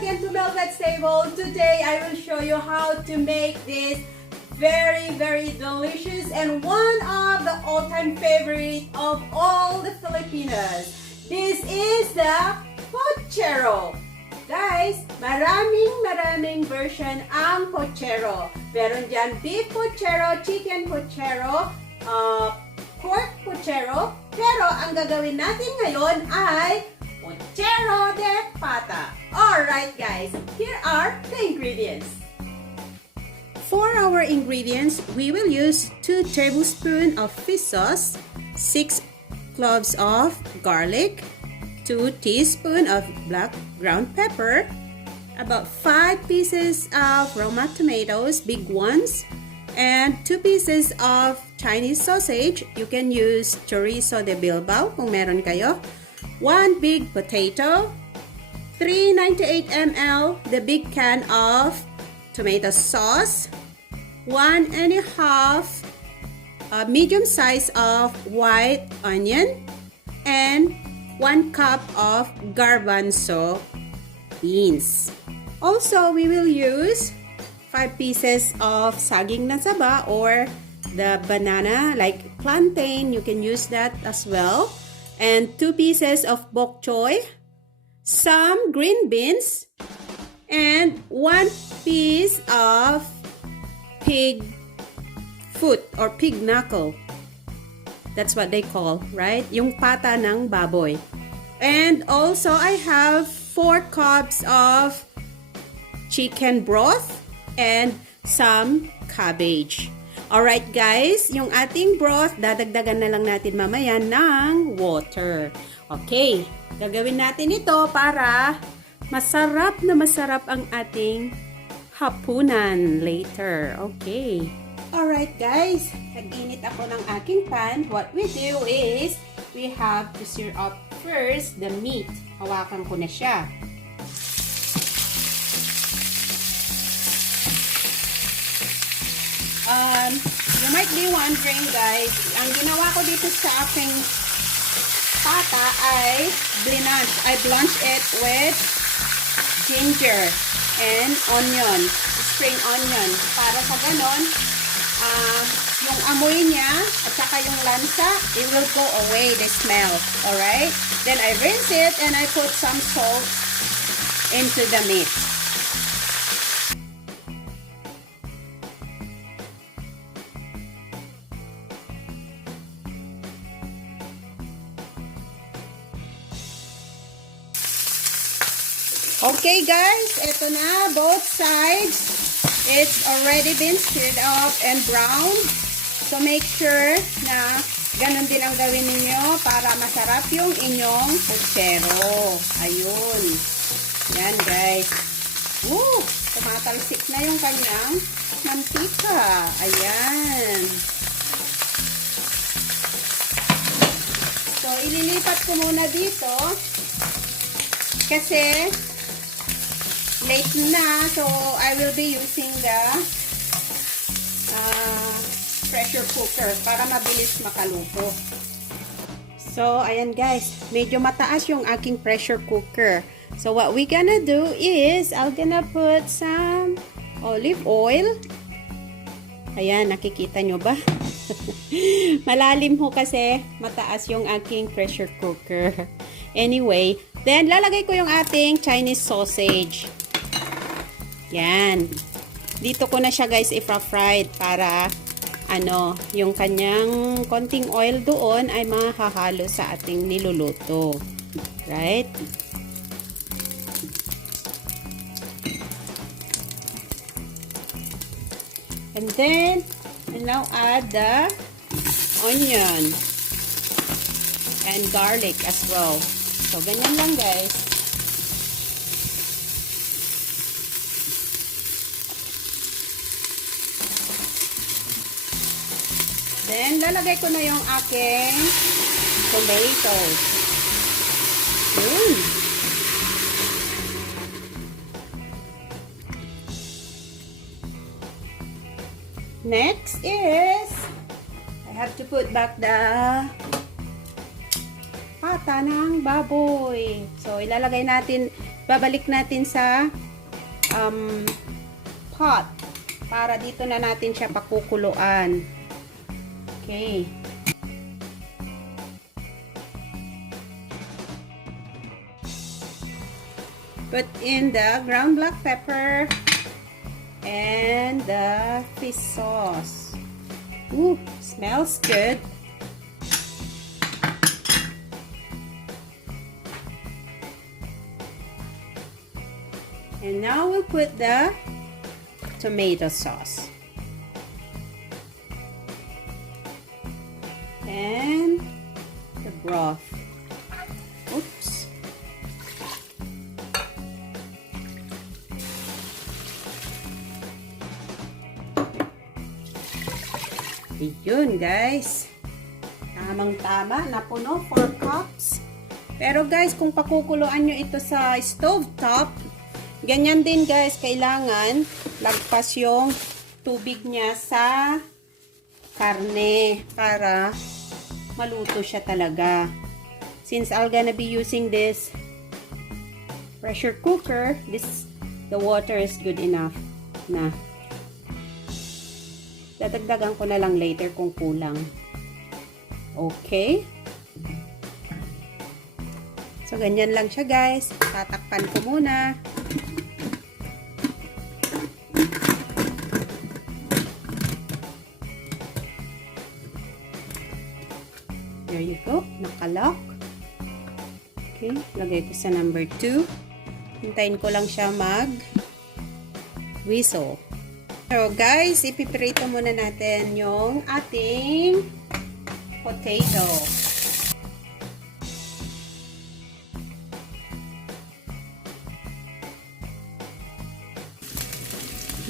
again to Mhelbeth'S table. Today I will show you how to make this very delicious and one of the all-time favorite of all the Filipinos. This is the Pochero. Guys, maraming version ang Pochero. Meron dyan beef Pochero, chicken Pochero, pork Pochero. Pero ang gagawin natin ngayon ay Pochero de pata. Alright guys, here are the ingredients. For our ingredients, we will use 2 tablespoons of fish sauce, 6 cloves of garlic, 2 teaspoons of black ground pepper, about 5 pieces of Roma tomatoes, big ones, and 2 pieces of Chinese sausage. You can use chorizo de Bilbao kung meron kayo. 1 big potato, 398 ml, the big can of tomato sauce, 1 1/2 medium size of white onion, and 1 cup of garbanzo beans. Also, we will use 5 pieces of saging na saba or the banana like plantain. You can use that as well. And 2 pieces of bok choy, some green beans, and 1 piece of pig foot or pig knuckle. That's what they call, right? Yung pata ng baboy. And also, I have 4 cups of chicken broth and some cabbage. Alright guys, yung ating broth, dadagdagan na lang natin mamaya ng water. Okay, gagawin natin ito para masarap ang ating hapunan later. Okay. Alright guys, nag-init ako ng aking pan. What we do is, we have to sear up first the meat. Hawakan ko na siya. You might be wondering guys, ang ginawa ko dito sa aking pata ay blanch. I blanch it with ginger and onion, spring onion. Para sa ganon, yung amoy niya at saka yung lansa, it will go away, the smell. Alright? Then I rinse it and I put some salt into the meat. Okay guys, ito na, both sides. It's already been stirred up and browned. So make sure na ganun din ang gawin ninyo para masarap yung inyong pochero. Ayun. Yan guys. Tumatalsik na yung kanyang mantika. Ayan. So ililipat ko muna dito kasi late na, so I will be using the pressure cooker para mabilis makaluto. So, ayan guys, medyo mataas yung aking pressure cooker. So, what we gonna do is, I'm gonna put some olive oil. Ayan, nakikita nyo ba? Malalim ho kasi, mataas yung aking pressure cooker. Anyway, then lalagay ko yung ating Chinese sausage. Yan. Dito ko na siya guys i-fried para yung kanyang konting oil doon ay mahahalo sa ating niluluto. Right? And then, I'll now add the onion and garlic as well. So, ganyan lang guys. Then, lalagay ko na yung aking tomatoes. Yun. Next is, I have to put back the pata ng baboy. So, ilalagay natin babalik natin sa pot para dito na natin siya pakukuluan. Okay. Put in the ground black pepper and the fish sauce. Ooh, smells good. And now we'll put the tomato sauce. And the broth. Oops. Yun guys. Tamang-tama. Napuno 4 cups. Pero guys, kung pakukuluan nyo ito sa stove top, ganyan din guys, kailangan lagpas yung tubig niya sa karne para maluto siya talaga. Since I'm gonna be using this pressure cooker, the water is good enough na. Dadagdagan ko na lang later kung kulang. Okay. So, ganyan lang siya guys. Tatakpan ko muna. There you go. Nakalock. Okay. Lagay ko sa number 2. Hintayin ko lang siya mag-whistle. So guys, ipiprito muna natin yung ating potato.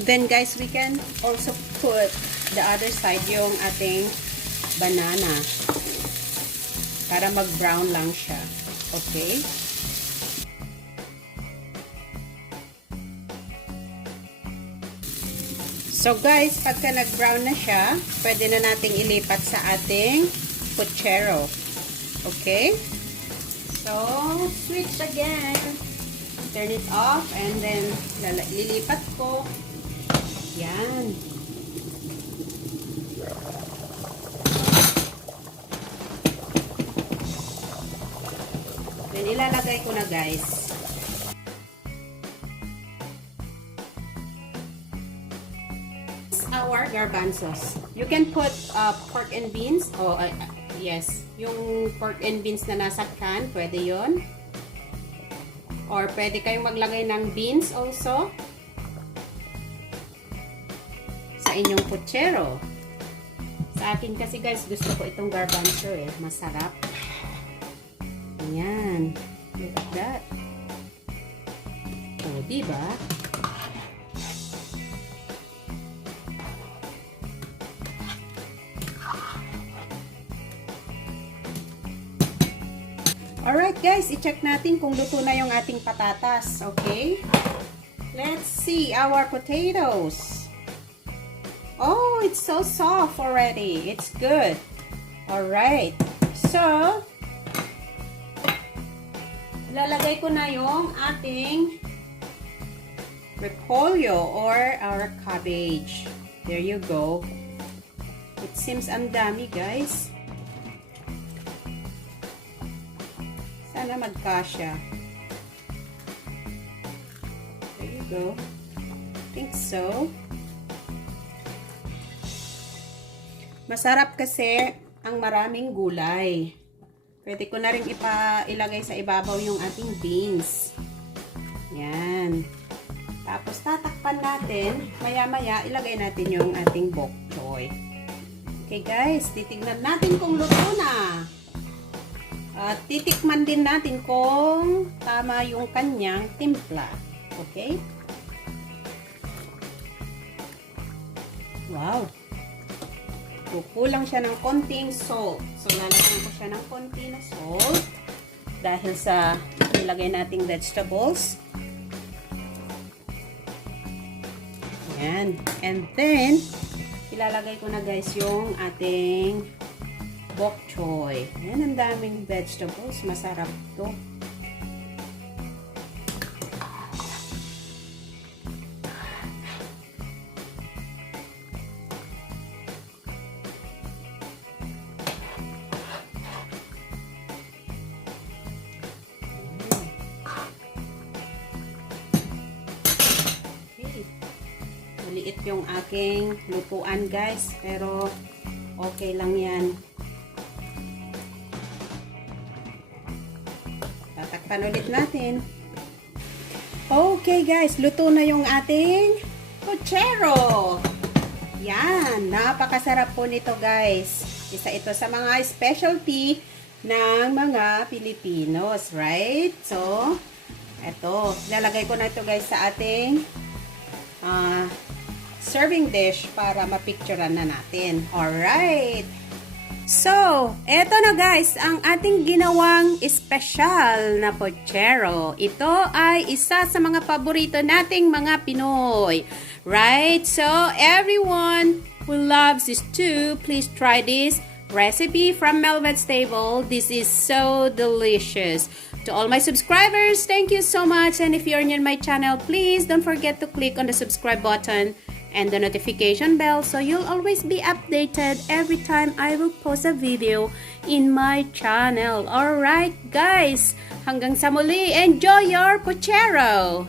Then guys, we can also put the other side yung ating banana para mag-brown lang siya. Okay? So guys, pagka nag-brown na siya, pwede na nating ilipat sa ating Pochero. Okay? So, switch again. Turn it off and then lilipat ko. Yan. Then ilalagay ko na guys. Our garbanzos. You can put pork and beans. Oh, yes. Yung pork and beans na nasa can, pwede yon. Or pwede kayong maglagay ng beans also sa inyong pochero. Sa akin kasi guys, gusto ko itong garbanzo eh. Masarap. Ayan. Look at that. Oh, diba? Alright guys, i-check natin kung luto na yung ating patatas. Okay? Let's see our potatoes. Oh, it's so soft already. It's good. Alright. So, lalagay ko na yung ating repolyo or our cabbage. There you go. It seems ang dami guys. Sana magkasya. There you go. I think so. Masarap kasi ang maraming gulay. Pwede ko na rin ilagay sa ibabaw yung ating beans. Yan. Tapos tatakpan natin. Maya-maya ilagay natin yung ating bok choy. Okay guys, titignan natin kung luto na. At titikman din natin kung tama yung kanyang timpla. Okay? Wow! So, kulang siya ng konting salt. So, lalagyan ko siya ng konti na salt. Dahil sa nilagay nating vegetables. Ayan. And then, ilalagay ko na guys yung ating bok choy. Ayan, ang daming vegetables. Masarap to. maliit yung aking lutuan guys. Pero okay lang yan. Tatakpan ulit natin. Okay guys, luto na yung ating Pochero. Yan, napakasarap po nito guys. Isa ito sa mga specialty ng mga Pilipinos, right? So, eto, lalagay ko na ito guys sa ating serving dish para mapicturean na natin. Alright. So, eto na guys, ang ating ginawang special na Pochero. Ito ay isa sa mga paborito nating mga Pinoy. Right? So, everyone who loves this too, please try this recipe from Mhelbeth'S table. This is so delicious. To all my subscribers, thank you so much. And if you're new on my channel, please don't forget to click on the subscribe button and the notification bell so you'll always be updated every time I will post a video in my channel. Alright guys, hanggang sa muli, enjoy your Pochero!